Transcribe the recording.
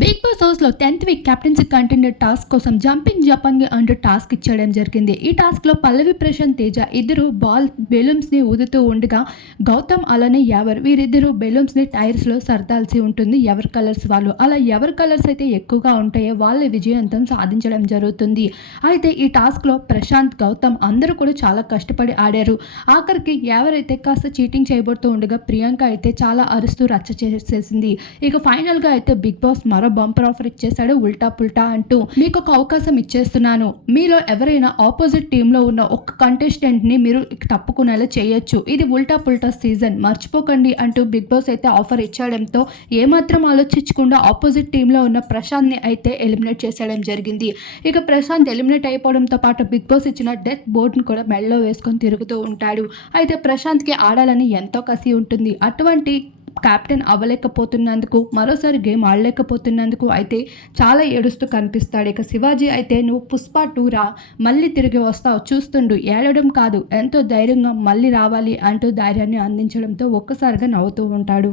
Big boss హౌస్లో tenth week captaincy contended task కోసం jumping జపంగ్ అంటూ టాస్క్ ఇచ్చేయడం జరిగింది. ఈ టాస్క్లో పల్లవి ప్రశాంత్ తేజ ఇద్దరు బాల్ బెలూన్స్ని ఊదుతూ ఉండగా గౌతమ్ అలానే ఎవరు? వీరిద్దరు బెలూన్స్ని టైర్స్లో సర్దాల్సి ఉంటుంది. ఎవరి కలర్స్ వాళ్ళు? అలా ఎవరి కలర్స్ అయితే ఎక్కువగా ఉంటాయో వాళ్ళ విజయవంతం సాధించడం జరుగుతుంది. అయితే ఈ టాస్క్లో ప్రశాంత్ గౌతమ్ అందరూ కూడా చాలా కష్టపడి ఆడారు. ఆఖరికి ఎవరైతే కాస్త చీటింగ్ చేయబడుతూ ఉండగా ప్రియాంక అయితే చాలా అరుస్తూ రచ్చ చేసేసింది. ఇక ఫైనల్గా అయితే బిగ్ బాస్ మరో బంపర్ ఆఫర్ ఇచ్చేసాడు ఉల్టా పుల్టా అంటూ. మీకు ఒక అవకాశం ఇచ్చేస్తున్నాను. మీలో ఎవరైనా ఆపోజిట్ టీమ్లో ఉన్న ఒక కంటెస్టెంట్ని మీరు తప్పుకునేలా చేయొచ్చు. ఇది ఉల్టా పుల్టా సీజన్ మర్చిపోకండి అంటూ బిగ్ బాస్ అయితే ఆఫర్ ఇచ్చాడంతో ఏమాత్రం ఆలోచించకుండా ఆపోజిట్ టీమ్లో ఉన్న ప్రశాంత్ని అయితే ఎలిమినేట్ చేసేయడం జరిగింది. ఇక ప్రశాంత్ ఎలిమినేట్ అయిపోవడంతో పాటు బిగ్ బాస్ ఇచ్చిన డెత్ బోర్డ్ని కూడా మెడలో వేసుకొని తిరుగుతూ ఉంటాడు. అయితే ప్రశాంత్కి ఆడాలని ఎంతో కసి ఉంటుంది. అటువంటి కెప్టెన్ అవ్వలేకపోతున్నందుకు మరోసారి గేమ్ ఆడలేకపోతున్నందుకు అయితే చాలా ఏడుస్తూ కనిపిస్తాడు. ఇక శివాజీ అయితే నువ్వు పుష్ప టూరా మళ్ళీ తిరిగి వస్తావు చూస్తుండు ఏడవడం కాదు ఎంతో ధైర్యంగా మళ్ళీ రావాలి అంటూ ధైర్యాన్ని అందించడంతో ఒక్కసారిగా నవ్వుతూ ఉంటాడు.